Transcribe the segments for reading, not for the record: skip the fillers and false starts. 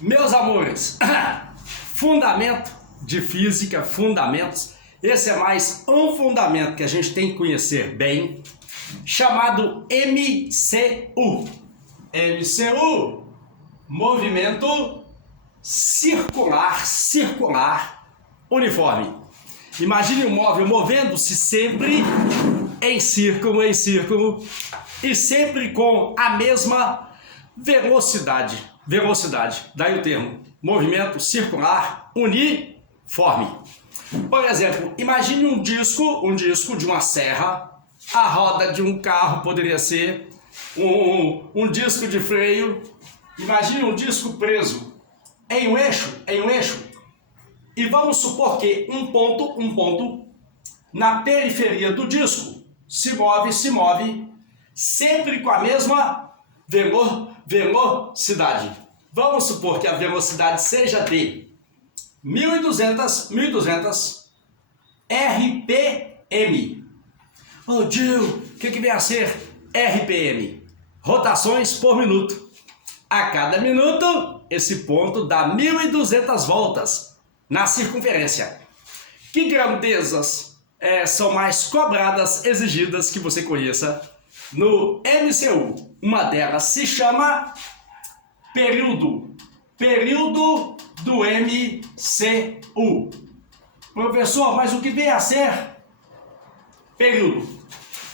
Meus amores, fundamento de física, fundamentos, esse é mais um fundamento que a gente tem que conhecer bem, chamado MCU. MCU, movimento circular uniforme. Imagine um móvel movendo-se sempre em círculo e sempre com a mesma velocidade. Daí o termo movimento circular uniforme. Por exemplo, imagine um disco de uma serra, a roda de um carro poderia ser um disco de freio. Imagine um disco preso em um eixo, e vamos supor que um ponto na periferia do disco se move sempre com a mesma velocidade. Vamos supor que a velocidade seja de 1.200 RPM. Oh, Gil, o que vem a ser RPM? Rotações por minuto. A cada minuto, esse ponto dá 1.200 voltas na circunferência. Que grandezas são mais cobradas, exigidas que você conheça no MCU? Uma delas se chama período do MCU. Professor, mas o que vem a ser período?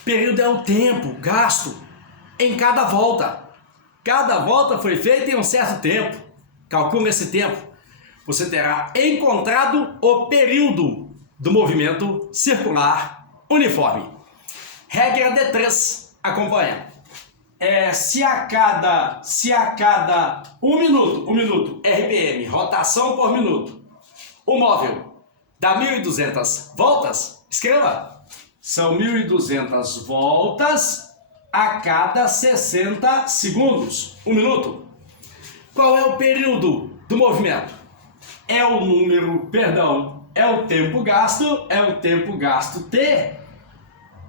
Período é o tempo gasto em cada volta. Cada volta foi feita em um certo tempo. Calcule esse tempo. Você terá encontrado o período do movimento circular uniforme. Regra de 3. Acompanha. Se a cada 1 minuto, RPM, rotação por minuto, o móvel dá 1.200 voltas, escreva. São 1.200 voltas a cada 60 segundos, 1 minuto. Qual é o período do movimento? É o tempo gasto T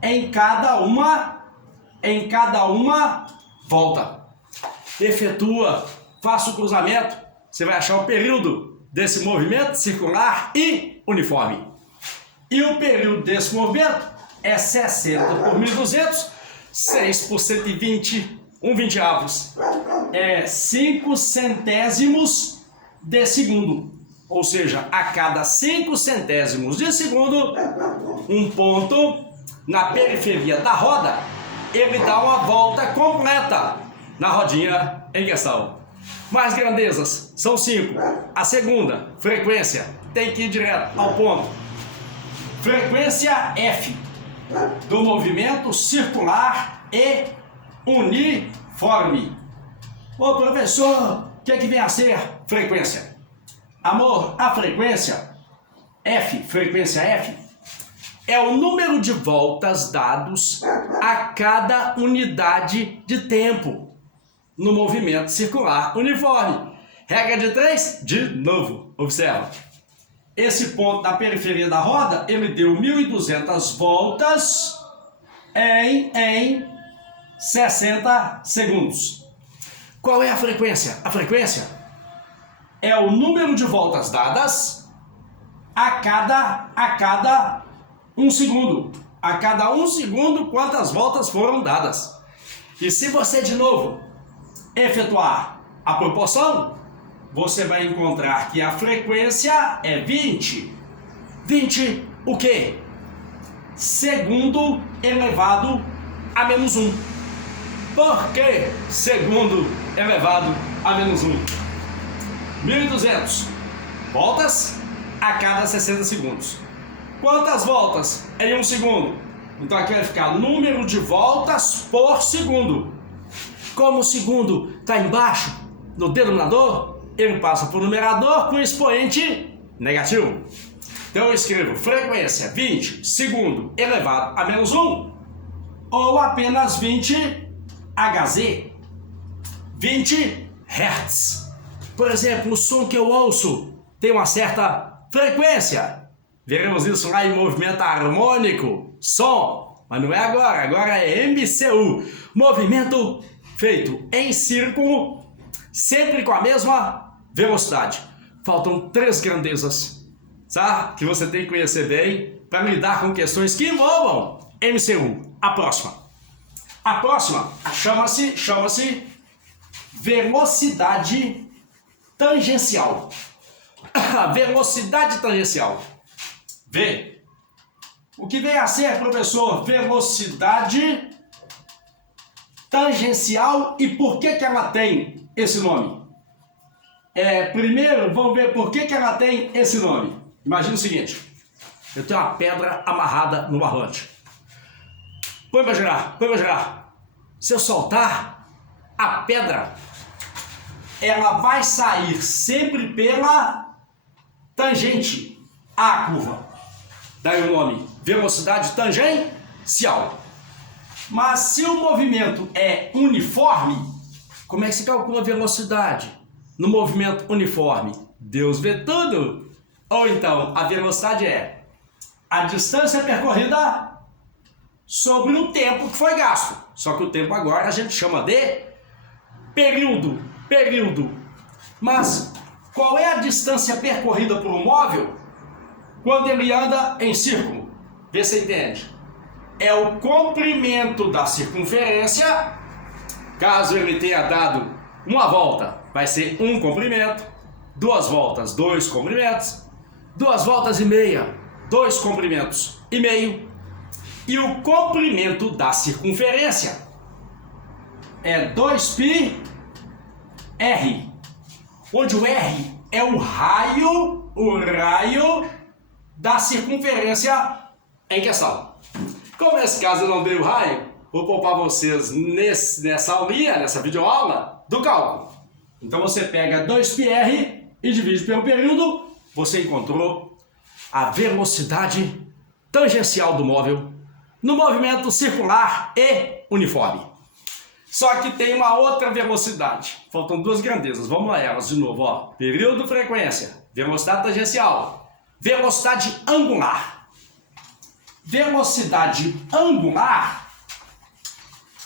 em cada uma volta. Faça o cruzamento, você vai achar o período desse movimento circular e uniforme. E o período desse movimento é 60 por 1.200, 6 por 120, 1/20. É 5 centésimos de segundo. Ou seja, a cada 5 centésimos de segundo, um ponto na periferia da roda, ele dá uma volta completa na rodinha em questão. Mais grandezas, são 5. A segunda, frequência, tem que ir direto ao ponto. Frequência F, do movimento circular e uniforme. Ô professor, o que vem a ser frequência? Amor, a frequência F, é o número de voltas dados a cada unidade de tempo no movimento circular uniforme. Regra de 3, de novo, observa. Esse ponto na periferia da roda, ele deu 1.200 voltas em 60 segundos. Qual é a frequência? A frequência é o número de voltas dadas a cada 1 segundo. A cada 1 segundo, quantas voltas foram dadas. E se você, de novo, efetuar a proporção, você vai encontrar que a frequência é 20. 20 o quê? Segundo elevado a menos 1. Por que segundo elevado a menos 1? 1.200 voltas a cada 60 segundos. Quantas voltas em 1 segundo? Então aqui vai ficar número de voltas por segundo. Como o segundo está embaixo no denominador, ele passa para o numerador com expoente negativo. Então eu escrevo frequência 20 segundo elevado a menos 1 ou apenas 20 Hz, 20 Hz. Por exemplo, o som que eu ouço tem uma certa frequência. Veremos isso lá em movimento harmônico, som, mas não é agora é MCU. Movimento feito em círculo, sempre com a mesma velocidade. Faltam 3 grandezas, tá? Que você tem que conhecer bem para lidar com questões que envolvam MCU. A próxima chama-se velocidade tangencial. Velocidade tangencial. V. O que vem a ser, professor? Velocidade tangencial. E por que ela tem esse nome? Primeiro, vamos ver por que ela tem esse nome. Imagina o seguinte: eu tenho uma pedra amarrada no barrante. Põe pra girar. Se eu soltar a pedra, ela vai sair sempre pela tangente à curva. Daí o nome, velocidade tangencial. Mas se o movimento é uniforme, como é que se calcula a velocidade no movimento uniforme? Deus vê tudo. Ou então, a velocidade é a distância percorrida sobre o tempo que foi gasto. Só que o tempo agora a gente chama de período. Mas qual é a distância percorrida por um móvel quando ele anda em círculo? Vê se você entende. É o comprimento da circunferência. Caso ele tenha dado uma volta, vai ser um comprimento. 2 voltas, 2 comprimentos. 2 voltas e meia, 2 comprimentos e meio. E o comprimento da circunferência é 2πr, onde o R é o raio da circunferência em questão. Como nesse caso eu não dei o raio, vou poupar vocês nessa aulinha, nessa videoaula do cálculo. Então você pega 2πr e divide pelo período, você encontrou a velocidade tangencial do móvel no movimento circular e uniforme. Só que tem uma outra velocidade. Faltam 2 grandezas. Vamos a elas de novo. Ó. Período, frequência. Velocidade tangencial. Velocidade angular. Velocidade angular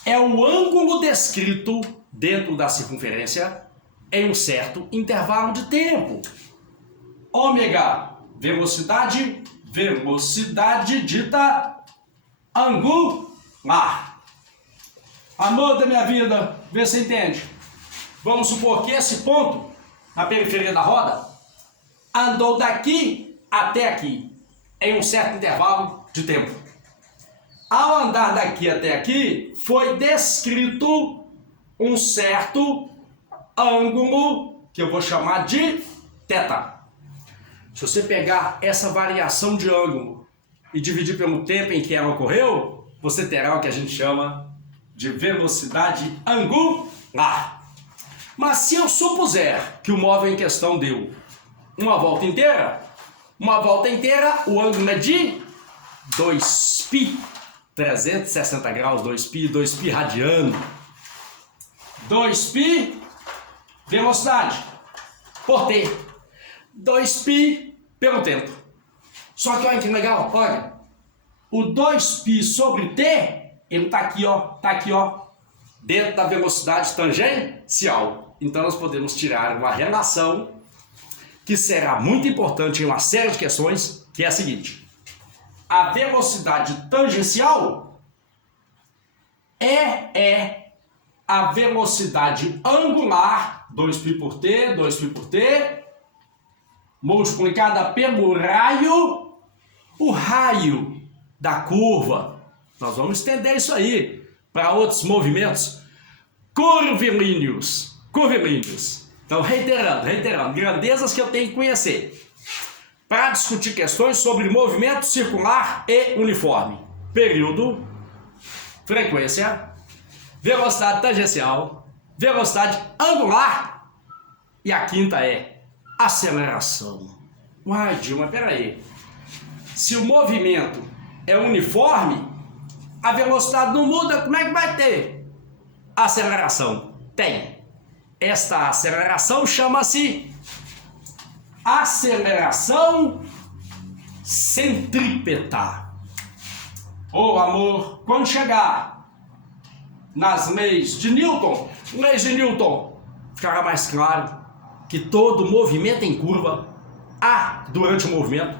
é o ângulo descrito dentro da circunferência em um certo intervalo de tempo. Ômega. Velocidade dita angular. Amor da minha vida, vê se você entende. Vamos supor que esse ponto, na periferia da roda, andou daqui até aqui, em um certo intervalo de tempo. Ao andar daqui até aqui, foi descrito um certo ângulo, que eu vou chamar de θ. Se você pegar essa variação de ângulo e dividir pelo tempo em que ela ocorreu, você terá o que a gente chama de velocidade angular. Mas se eu supuser que o móvel em questão deu uma volta inteira, o ângulo é de 2π, 360 graus, 2π radiano. 2π, velocidade, por t. 2π pelo tempo. Só que olha que legal, olha. O 2π sobre t, ele tá aqui, ó, dentro da velocidade tangencial. Então nós podemos tirar uma relação que será muito importante em uma série de questões, que é a seguinte: a velocidade tangencial é a velocidade angular, 2π por t, multiplicada pelo raio, o raio da curva. Nós vamos estender isso aí para outros movimentos curvilíneos. Então, reiterando, grandezas que eu tenho que conhecer para discutir questões sobre movimento circular e uniforme. Período, frequência, velocidade tangencial, velocidade angular e a quinta é aceleração. Uai, Dilma, peraí. Se o movimento é uniforme, a velocidade não muda, como é que vai ter aceleração? Tem. Esta aceleração chama-se aceleração centrípeta. Ô amor, quando chegar nas leis de Newton, ficará mais claro que todo movimento em curva há, durante o movimento,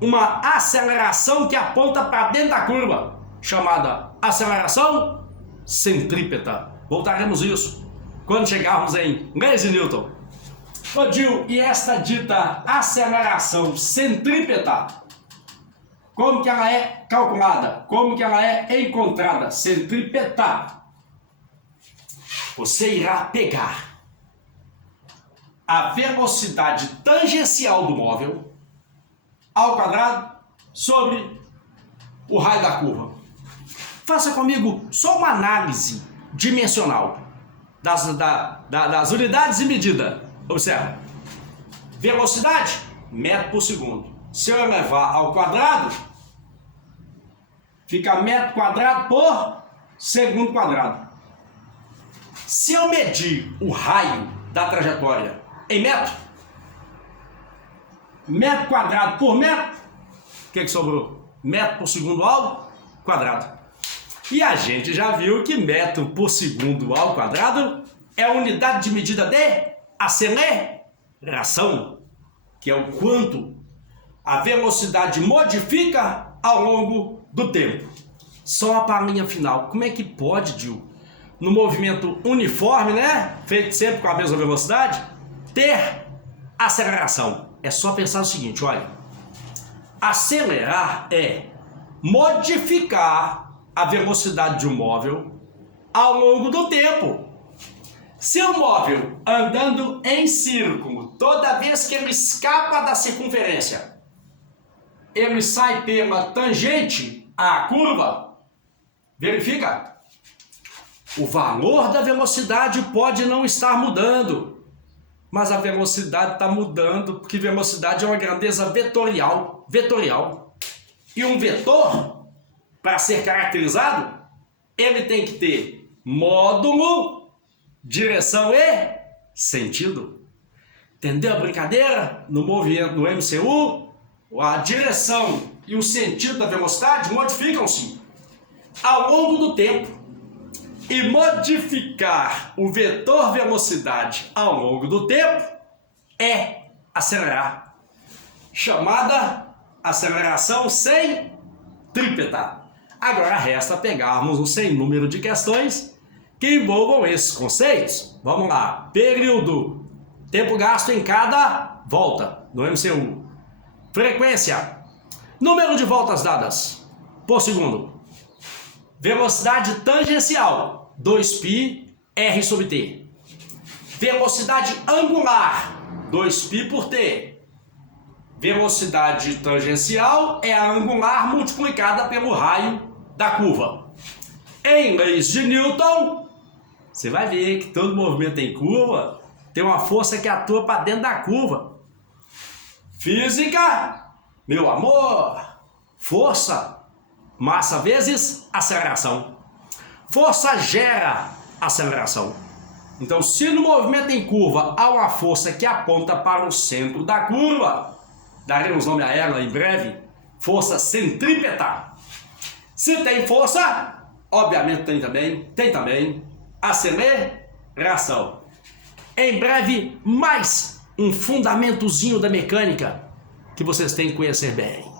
uma aceleração que aponta para dentro da curva, chamada aceleração centrípeta. Voltaremos a isso quando chegarmos em leis de Newton. Ô Gil, e esta dita aceleração centrípeta, como que ela é calculada? Como que ela é encontrada? Centrípeta. Você irá pegar a velocidade tangencial do móvel ao quadrado sobre o raio da curva. Faça comigo só uma análise dimensional das unidades de medida. Observa. Velocidade, metro por segundo. Se eu elevar ao quadrado, fica metro quadrado por segundo quadrado. Se eu medir o raio da trajetória em metro, metro quadrado por metro, o que sobrou? Metro por segundo ao quadrado. E a gente já viu que metro por segundo ao quadrado é a unidade de medida de aceleração, que é o quanto a velocidade modifica ao longo do tempo. Só a palhinha final. Como é que pode, Gil, no movimento uniforme, né, feito sempre com a mesma velocidade, ter aceleração? É só pensar o seguinte, olha, acelerar é modificar a velocidade de um móvel ao longo do tempo. Se o móvel andando em círculo, toda vez que ele escapa da circunferência, ele sai pela tangente à curva, verifica? O valor da velocidade pode não estar mudando, mas a velocidade está mudando, porque velocidade é uma grandeza vetorial. E um vetor, para ser caracterizado, ele tem que ter módulo, direção e sentido. Entendeu a brincadeira? No movimento do MCU, a direção e o sentido da velocidade modificam-se ao longo do tempo. E modificar o vetor velocidade ao longo do tempo é acelerar, chamada aceleração centrípeta. Agora resta pegarmos um sem número de questões que envolvam esses conceitos. Vamos lá. Período, tempo gasto em cada volta no MCU. Frequência, número de voltas dadas por segundo. Velocidade tangencial, 2π r sobre t. Velocidade angular, 2π por t. Velocidade tangencial é a angular multiplicada pelo raio da curva. Em leis de Newton, você vai ver que todo movimento em curva tem uma força que atua para dentro da curva. Física, meu amor, força, massa vezes aceleração. Força gera aceleração. Então, se no movimento em curva há uma força que aponta para o centro da curva, daremos nome a ela em breve, força centrípeta. Se tem força, obviamente tem também aceleração. Em breve, mais um fundamentozinho da mecânica que vocês têm que conhecer bem.